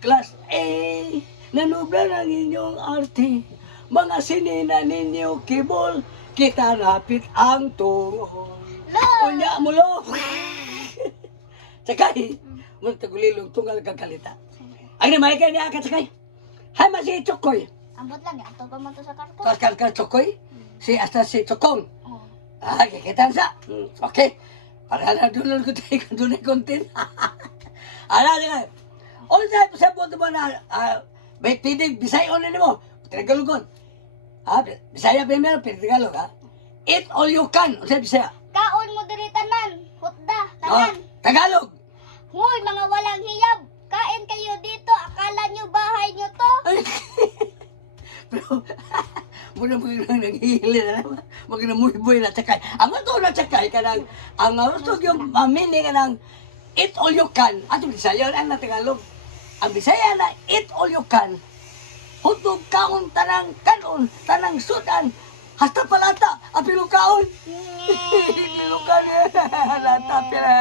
Class A, nanubla ng inyong arte. Mga sinina ninyo kibol, kita napit ang tungo. Unya mo lo. Sakay, mo tagulilong tunggal kakalita. Ay na may kanya ka sakay. Hay masi Chokoy. Ambot lang, ato pa man to sa karton. Kas Chokoy. Si hasta si Chokong. Oh. Ah, kikitan sa. Okay. Para na doon ko tayo kung doon ay content. Ala, di ka. O sa buto mo na, may pidig, Bisaya na mo. Tagalog. Bisaya primero, Tagalog, ha? Eat all you can. O sa Bisaya. Kaon mo diri tanan, hutda, tanan. Tagalog. Hoy, mga walang hiyab. Kain kayo dito, akala nyo bahay nyo to. Ay, pero, muna mo yung nanghihili na naman. Huwag na muy-buy na tsakay. Ang ito na tsakay ka ng, ang gusto yung mamini ka ng eat all you can. Ato Bisaya, ang na Tagalog. Ang Bisaya na eat all you can. Hutog kaon tanang kanon, tanang sudan. Hasta palata, apilong kaon. Apilong kaon. Lata pila.